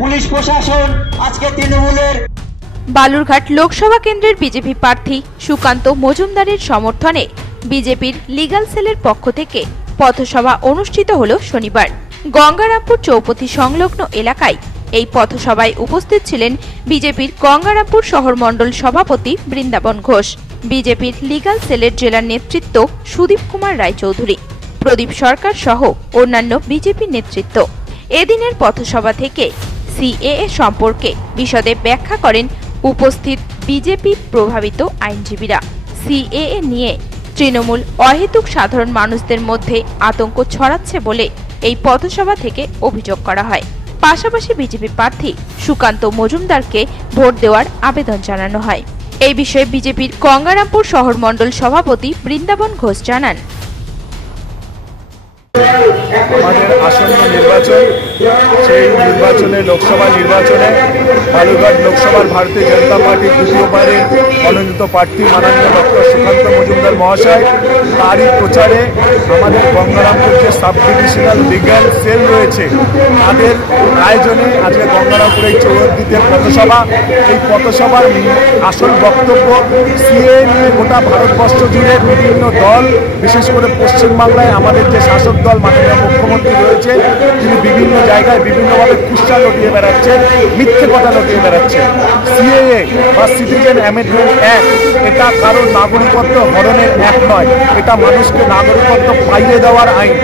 Police প্রশাসন আজকে তৃণমূলের বালুরঘাট লোকসভা কেন্দ্রের বিজেপি প্রার্থী সুকান্ত মজুমদারের সমর্থনে বিজেপির লিগ্যাল সেলের পক্ষ থেকে পথসভা অনুষ্ঠিত হল শনিবার। গঙ্গারামপুর চৌপথি সংলগ্ন এলাকায় এই পথসভায় উপস্থিত ছিলেন বিজেপির গঙ্গারামপুর শহর মণ্ডল সভাপতি বৃন্দাবন ঘোষ, বিজেপির লিগ্যাল সেলের জেলা নেতৃত্ব সুদীপ কুমার রায়চৌধুরী, প্রদীপ সরকার সহ অন্যান্য বিজেপি নেতৃত্ব। এদিনের পথসভা থেকে সিএএ সম্পর্কে বিশদে ব্যাখ্যা করেন উপস্থিত বিজেপি প্রভাবিত আইনজীবীরা। সিএএ নিয়ে তৃণমূল অহেতুক সাধারণ মানুষদের মধ্যে আতঙ্ক ছড়াচ্ছে বলে এই পথসভা থেকে অভিযোগ করা হয়। পাশাপাশি বিজেপি প্রার্থী সুকান্ত মজুমদারকে ভোট দেওয়ার আবেদন জানানো হয়। এই বিষয়ে বিজেপির গঙ্গারামপুর শহর মণ্ডল সভাপতি বৃন্দাবন ঘোষ জানান, আমাদের আসন্ন নির্বাচন, সেই নির্বাচনে লোকসভা নির্বাচনে বালুরঘাট লোকসভার ভারতীয় জনতা পার্টির দ্বিতীয়বারের মনোনীত প্রার্থী মাননীয় ডক্টর সুকান্ত মজুমদার মহাশয়, তারই প্রচারে আমাদের গঙ্গারামপুর যে সাব ডিভিশনাল লিগ্যাল সেল রয়েছে তাদের আয়োজনে আজকে গঙ্গারামপুর এই চৌহদ্দিতে পথসভা। এই পথসভার আসল বক্তব্য সিএ নিয়ে গোটা ভারতবর্ষ জুড়ে বিভিন্ন দল, বিশেষ করে পশ্চিমবাংলায় আমাদের যে শাসক দল মাননীয় মুখ্যমন্ত্রী রয়েছে, তিনি বিভিন্ন জায়গায় বিভিন্নভাবে কুৎসা লটিয়ে বেড়াচ্ছেন, মিথ্যে কথা লটিয়ে বেড়াচ্ছেন। সিএএ বা সিটিজেন অ্যামেন্ডমেন্ট অ্যাক্ট এটা কারোর নাগরিকত্ব হরণের অ্যাক্ট নয়, এটা মানুষকে নাগরিকত্ব পাইয়ে দেওয়ার আইন।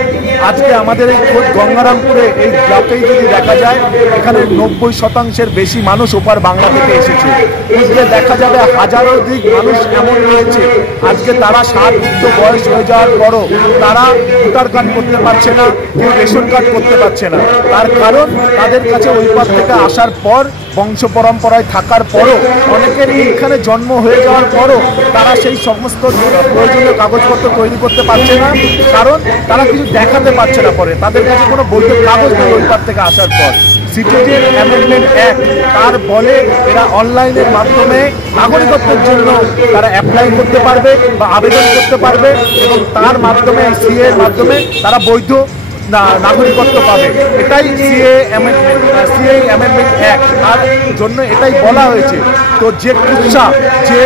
আজকে আমাদের এই গঙ্গারামপুরে এই ব্লকেই যদি দেখা যায়, এখানে 90% বেশি মানুষ ওপার বাংলা থেকে এসেছে। বুঝলে দেখা যাবে হাজারোধিক মানুষ এমন রয়েছে আজকে তারা 60 বয়স হয়ে যাওয়ার পরও তারা ভোটার কার্ড করতে পারছে না, কেউ রেশন কার্ড করতে পারছে না। তার কারণ তাদের কাছে ওই পার থেকে আসার পর, বংশ পরম্পরায় থাকার পরও, অনেকের এইখানে জন্ম হয়ে যাওয়ার পরও তারা সেই সমস্ত প্রয়োজনীয় কাগজপত্র তৈরি করতে পারছে না, কারণ তারা কিছু দেখাতে পারছে না। পরে তাদের কাছে কোনো বৈধ কাগজ নেই ওই পার থেকে আসার পর। সিটিজেন অ্যামেন্ডমেন্ট অ্যাক্ট তার বলে এরা অনলাইনের মাধ্যমে নাগরিকত্বের জন্য তারা অ্যাপ্লাই করতে পারবে বা আবেদন করতে পারবে, এবং তার মাধ্যমে সিএর মাধ্যমে তারা বৈধ নাগরিকত্ব পাবে। এটাই সিএ অ্যামেন্ডমেন্ট অ্যাক্ট, তার জন্য এটাই বলা হয়েছে। তো যে কুৎসা, যে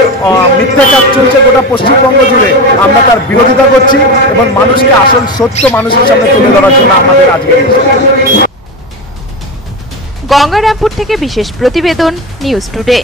মিথ্যাচার চলছে গোটা পশ্চিমবঙ্গ জুড়ে, আমরা তার বিরোধিতা করছি এবং মানুষকে আসল সত্য মানুষের সামনে তুলে ধরার জন্য আমাদের আজকে। গঙ্গারামপুর থেকে বিশেষ প্রতিবেদন, নিউজ টুডে।